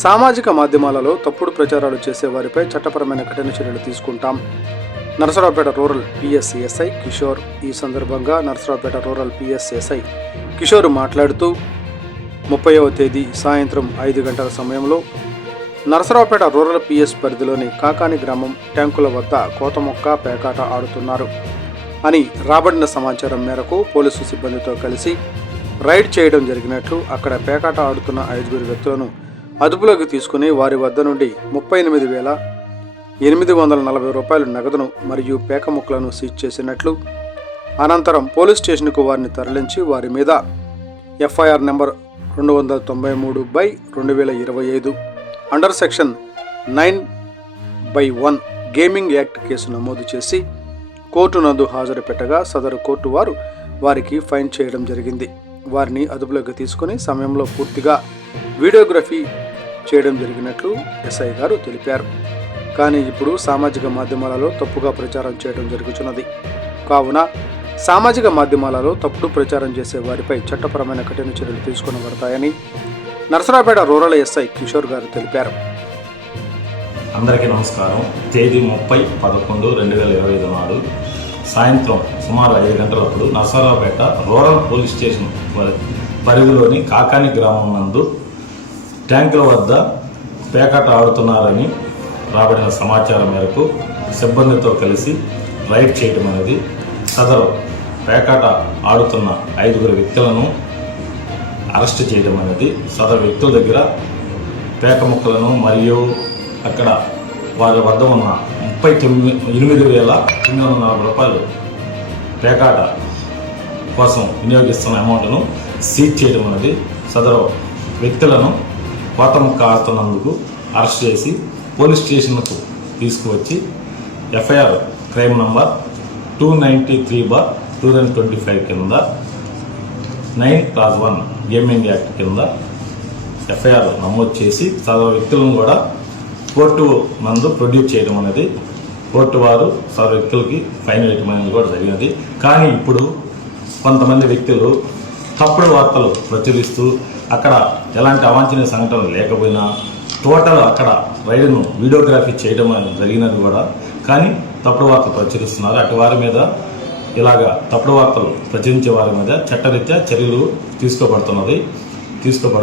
సామాజిక మాధ్యమాలలో తప్పుడు ప్రచారాలు చేసే వారిపై చట్టపరమైన కఠిన చర్యలు తీసుకుంటాం. నరసరావుపేట రూరల్ పిఎస్సిఎస్ఐ కిషోర్ ఈ సందర్భంగా నరసరావుపేట రూరల్ పిఎస్సిఎస్ఐ కిషోర్ మాట్లాడుతూ ముప్పైవ తేదీ సాయంత్రం ఐదు గంటల సమయంలో నరసరావుపేట రూరల్ పిఎస్ పరిధిలోని కాకాని గ్రామం ట్యాంకుల వద్ద కోతమొక్క పేకాట ఆడుతున్నారు అని రాబడిన సమాచారం మేరకు పోలీసు సిబ్బందితో కలిసి రైడ్ చేయడం జరిగినట్లు అక్కడ పేకాట ఆడుతున్న ఐదుగురు వ్యక్తులను అదుపులోకి తీసుకుని వారి వద్ద నుండి ముప్పై ఎనిమిది వేల ఎనిమిది వందల నలభై రూపాయల నగదును మరియు పేక ముక్కలను సీజ్ చేసినట్లు అనంతరం పోలీస్ స్టేషన్కు వారిని తరలించి వారి మీద ఎఫ్ఐఆర్ నెంబర్ రెండు వందల తొంభై మూడు బై రెండు వేల ఇరవై ఐదు under section nine by one gaming act case నమోదు చేసి కోర్టు నందు హాజరు పెట్టగా సదరు కోర్టు వారు వారికి ఫైన్ చేయడం జరిగింది. వారిని అదుపులోకి తీసుకుని సమయంలో పూర్తిగా వీడియోగ్రఫీ చేయడం జరిగినట్లు ఎస్ఐ గారు తెలిపారు. కానీ ఇప్పుడు సామాజిక మాధ్యమాలలో తప్పుగా ప్రచారం చేయడం జరుగుతున్నది కావున సామాజిక మాధ్యమాలలో తప్పుడు ప్రచారం చేసే వారిపై చట్టపరమైన కఠిన చర్యలు తీసుకునబడతాయని నరసరాపేట రూరల్ ఎస్ఐ కిషోర్ గారు తెలిపారు. అందరికీ నమస్కారం. తేదీ ముప్పై పదకొండు రెండు వేల ఇరవై ఐదు నాడు సాయంత్రం సుమారు ఐదు గంటలప్పుడు నరసరావుపేట రూరల్ పోలీస్ స్టేషన్ పరిధిలోని కాకాని గ్రామం నందు ట్యాంకుల వద్ద పేకాట ఆడుతున్నారని రాబడిన సమాచారం మేరకు సిబ్బందితో కలిసి రైడ్ చేయడం అనేది సదరు పేకాట ఆడుతున్న ఐదుగురు వ్యక్తులను అరెస్ట్ చేయడం అనేది సదరు వ్యక్తుల దగ్గర పేక ముక్కలను మరియు అక్కడ వాళ్ళ వద్ద ఉన్న ముప్పై తొమ్మిది ఎనిమిది వేల తొమ్మిది వందల నలభై రూపాయలు పేకాట కోసం వినియోగిస్తున్న అమౌంట్ను సీజ్ చేయడం అనేది సదరు వ్యక్తులను కొత్త ముక్క ఆడుతున్నందుకు అరెస్ట్ చేసి పోలీస్ స్టేషన్కు తీసుకువచ్చి FIR crime number two ninety three bar two thousand twenty five కింద nine clause one gaming act కింద ఎఫ్ఐఆర్ నమోదు చేసి సదరు వ్యక్తులను కూడా కోర్టు నందు ప్రొడ్యూస్ చేయడం అనేది కోర్టు వారు సదరు వ్యక్తులకి ఫైన్ వేయడం అనేది కూడా జరిగినది. కానీ ఇప్పుడు కొంతమంది వ్యక్తులు తప్పుడు వార్తలు ప్రచురిస్తూ అక్కడ ఎలాంటి అవాంఛనీయ సంఘటనలు లేకపోయినా టోటల్ అక్కడ రైడ్ను వీడియోగ్రఫీ చేయడం జరిగినది కూడా. కానీ తప్పుడు వార్తలు ప్రచురిస్తున్నారు. అటు వారి మీద ఇలాగా తప్పుడు వార్తలు ప్రచురించే వారి మీద చట్టరీత్యా చర్యలు తీసుకోబడుతున్నది. తీసుకోబడు